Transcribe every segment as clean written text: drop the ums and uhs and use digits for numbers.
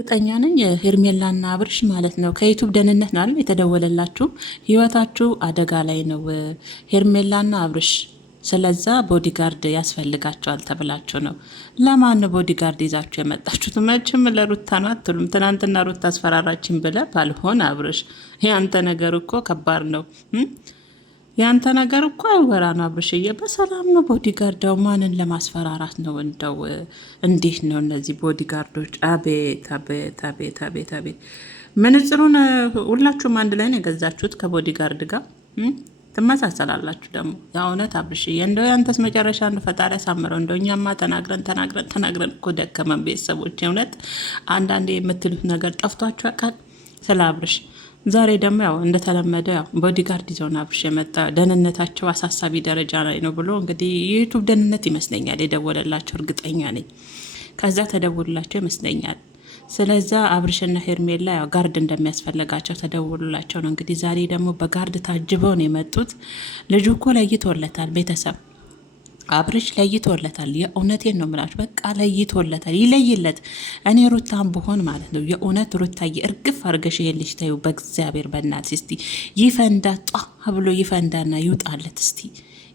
እርግጠኛ ነኝ ሄርሜላና አብርሽ ማለት ነው ከዩቱብ ደህንነት ነው አይደል የተደወለላችሁ። ህይወታችሁ አደጋ ላይ ነው ሄርሜላና አብርሽ። ስለዛ ቦዲጋርድ ያስፈልጋቸዋል ተብላችሁ ነው። ለማን ቦዲጋርድ ይዛችሁ የመጣችሁት? መቼም ለሩታ ነው አትሉም። ትናንትና ሩታ አስፈራራችን ብለ ባልሆን አብርሽ፣ ያንተ ነገር እኮ ከባድ ነው። ያንተ ነገር እኮ አይወራ ነው አብርሽዬ። በሰላም ነው ቦዲጋርዳው? ማንን ለማስፈራራት ነው? እንደው እንዴት ነው እነዚህ ቦዲጋርዶች? አቤት አቤት አቤት አቤት አቤት! ምንጽሩን ሁላችሁም አንድ ላይ ነው የገዛችሁት ከቦዲጋርድ ጋር ትመሳሰላላችሁ ደግሞ። የእውነት አብርሽዬ እንደው ያንተስ መጨረሻ ነው ፈጣሪ ያሳምረው። እንደው እኛማ ተናግረን እኮ ደከመን ቤተሰቦች። እውነት አንዳንዴ የምትሉት ነገር ጠፍቷችሁ ያውቃል ስለ አብርሽ። ዛሬ ደግሞ ያው እንደተለመደ ያው ቦዲጋርድ ይዘውን አብርሽ የመጣ ደህንነታቸው አሳሳቢ ደረጃ ላይ ነው ብሎ እንግዲህ የዩቱብ ደህንነት ይመስለኛል የደወለላቸው፣ እርግጠኛ ነኝ። ከዛ ተደውሉላቸው ይመስለኛል። ስለዛ አብርሽና ሄርሜላ ያው ጋርድ እንደሚያስፈልጋቸው ተደውሉላቸው ነው እንግዲህ ዛሬ ደግሞ በጋርድ ታጅበው ነው የመጡት። ልጁ እኮ ለይቶለታል ቤተሰብ፣ አብርሽ ለይቶለታል። የእውነቴን ነው ምላችሁ፣ በቃ ለይቶለታል። ይለይለት። እኔ ሩታን ብሆን ማለት ነው የእውነት ሩታዬ እርግፍ አርገሽ የልጅ ታዩ በእግዚአብሔር በእናትሽ እስቲ ይፈንዳ፣ ጧ ብሎ ይፈንዳና ይውጣለት እስቲ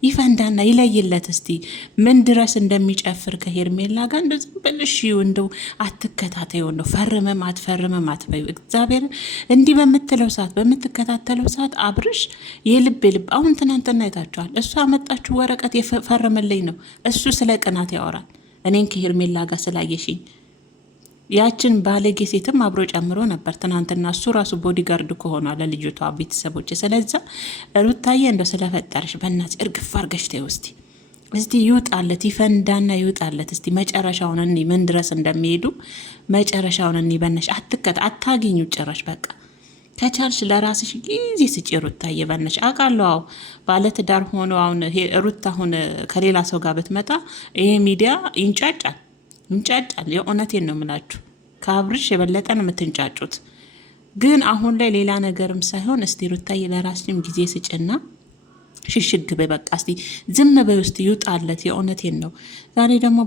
ይፈንዳና ይለይለት እስቲ ምን ድረስ እንደሚጨፍር ከሄርሜላ ጋር። እንደው ዝም ብለሽ እንደው አትከታተዩ፣ እንደው ፈርመም አትፈርመም አትበዩ። እግዚአብሔር እንዲህ በምትለው ሰዓት በምትከታተለው ሰዓት አብርሽ የልብ አሁን ትናንትና አይታችኋል። እሱ አመጣችሁ ወረቀት የፈረመልኝ ነው። እሱ ስለ ቅናት ያወራል። እኔን ከሄርሜላ ጋር ስላየሽኝ ያችን ባለጌ ሴትም አብሮ ጨምሮ ነበር ትናንትና። እሱ ራሱ ቦዲጋርድ ከሆኗ ለልጅቷ ቤተሰቦች። ስለዛ ሩታዬ እንደው ስለፈጠረሽ በእናትሽ እርግፍ አርገሽ ተይው እስቲ ይውጣለት፣ ይፈንዳና ይውጣለት እስቲ መጨረሻውን እኒ ምን ድረስ እንደሚሄዱ መጨረሻውን እኒ በነሽ አታገኙ ጭራሽ። በቃ ከቻልሽ ለራስሽ ጊዜ ስጪ ሩታዬ በነሽ። አውቃለሁ ባለትዳር ሆኖ አሁን ሩታ አሁን ከሌላ ሰው ጋር ብትመጣ ይሄ ሚዲያ ይንጫጫል። የእውነቴን ነው የምላችሁ፣ ከአብርሽ የበለጠ ነው የምትንጫጩት። ግን አሁን ላይ ሌላ ነገርም ሳይሆን እስቲ ሩታዬ ለራስሽም ጊዜ ስጭና ሽሽግ በይ በቃ እስቲ ዝም በይ ውስጥ ይውጣለት። የእውነቴን ነው። ዛሬ ደግሞ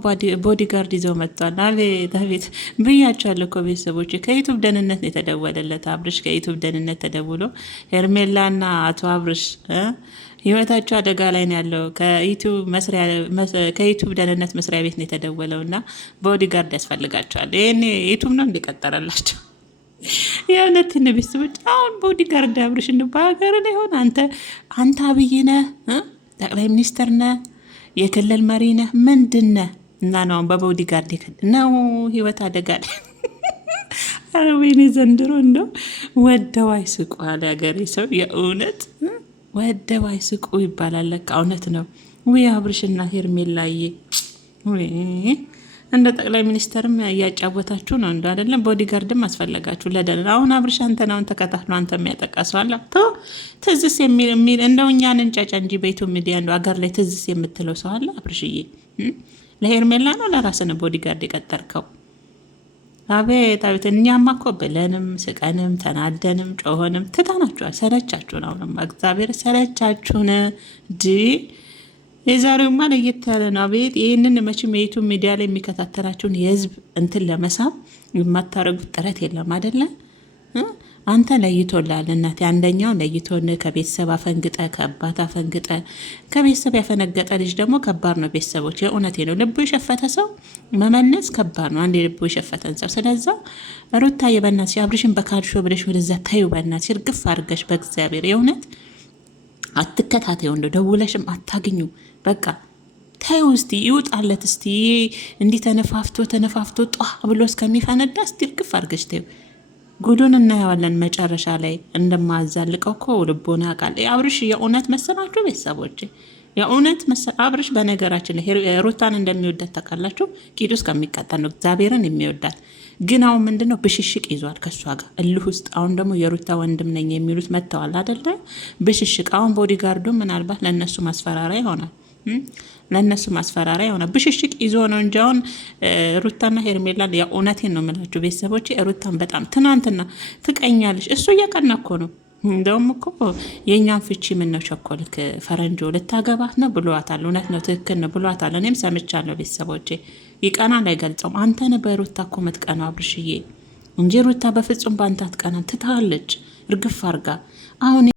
ቦዲጋርድ ይዘው መጥቷል። አቤት አቤት ብያቸዋለሁ እኮ ቤተሰቦች። ከዩቱብ ደህንነት ነው የተደወለለት አብርሽ። ከዩቱብ ደህንነት ተደውሎ ሄርሜላና አቶ አብርሽ ህይወታቸው አደጋ ላይ ነው ያለው። ከዩቱብ ደህንነት መስሪያ ቤት ነው የተደወለው እና ቦዲጋርድ ያስፈልጋቸዋል። ይህኔ ዩቱብ ነው እንዲቀጠረላቸው የእውነት ነው ቤተሰቦች። አሁን ቦዲጋርድ አብርሽ በሀገር ላይ ሆን አንተ አብይ ነህ፣ ጠቅላይ ሚኒስትር ነህ፣ የክልል መሪ ነህ፣ ምንድን ነህ? እና ነው በቦዲጋርድ ነው ህይወት አደጋ ላይ። ኧረ ወይኔ ዘንድሮ እንደው ወደው አይስቁ አለ ሀገሬ ሰው። የእውነት ወደው አይስቁ ይባላል ለካ። እውነት ነው። ውይ አብርሽና ሄርሜላዬ እንደ ጠቅላይ ሚኒስተርም እያጫወታችሁ ነው እንደ አይደለም። ቦዲጋርድም አስፈለጋችሁ ለደን። አሁን አብርሽ አንተን አሁን ተከታትሎ አንተ የሚያጠቃ ሰው አለ ትዝስ የሚል እንደው እኛን እንጫጫ እንጂ በይቱ ሚዲያ እንደው አገር ላይ ትዝስ የምትለው ሰው አለ? አብርሽዬ ለሄርሜላ ነው ለራስን ቦዲጋርድ የቀጠርከው? አቤት አቤት! እኛማ እኮ ብለንም ስቀንም ተናደንም ጮሆንም ትታናችኋል። ሰለቻችሁን። አሁንም እግዚአብሔር ሰለቻችሁን ድ የዛሬውማ ለየት ያለ ነው። አቤት! ይህንን መቼም የዩቱብ ሚዲያ ላይ የሚከታተላችሁን የህዝብ እንትን ለመሳብ የማታረጉት ጥረት የለም አይደለ? አንተ ለይቶላል እናቴ። አንደኛው ለይቶን ከቤተሰብ አፈንግጠ ከአባት አፈንግጠ ከቤተሰብ ያፈነገጠ ልጅ ደግሞ ከባድ ነው ቤተሰቦች። የእውነቴ ነው። ልቡ የሸፈተ ሰው መመለስ ከባድ ነው። አንድ ልቡ የሸፈተን ሰው። ስለዛ ሩታዬ በእናትሽ አብርሽን በካልሾ ብለሽ ወደዛ ታዩ በእናትሽ እርግፍ አድርገሽ በእግዚአብሔር የእውነት አትከታተዩ። እንደ ደውለሽም አታግኙ። በቃ ታዩ እስቲ ይውጣለት እስቲ እንዲህ ተነፋፍቶ ጧ ብሎ እስከሚፈነዳ እስቲ እርግፍ አድርገሽ ታዩ። ጉዱን እናየዋለን መጨረሻ ላይ እንደማያዛልቀው እኮ ልቦና ቃል አብርሽ የእውነት መሰላችሁ ቤተሰቦች? የእውነት አብርሽ በነገራችን ላይ ሩታን እንደሚወዳት ታውቃላችሁ። ቂጡ እስከሚቃጠል ነው እግዚአብሔርን የሚወዳት። ግን አሁን ምንድነው ብሽሽቅ ይዟል ከእሷ ጋር እልህ ውስጥ። አሁን ደግሞ የሩታ ወንድም ነኝ የሚሉት መጥተዋል አደለ? ብሽሽቅ። አሁን ቦዲጋርዱ ምናልባት ለእነሱ ማስፈራሪያ ይሆናል። ለእነሱ ማስፈራሪያ የሆነ ብሽሽቅ ይዞ ነው እንጂ አሁን ሩታና ሄርሜላ የእውነቴን ነው የምላችሁ ቤተሰቦች። ሩታን በጣም ትናንትና ትቀኛለች። እሱ እየቀና እኮ ነው። እንደውም እኮ የእኛን ፍቺ ምን ነው ቸኮልክ ፈረንጆ ልታገባት ነው ብሏታል። እውነት ነው፣ ትክክል ነው ብሏታል። እኔም ሰምቻለሁ ቤተሰቦቼ። ይቀናል አይገልጸውም። አንተን በሩታ እኮ የምትቀናው አብርሽዬ። እንጂ ሩታ በፍጹም ባንተ አትቀናም። ትታለች እርግፍ አርጋ አሁን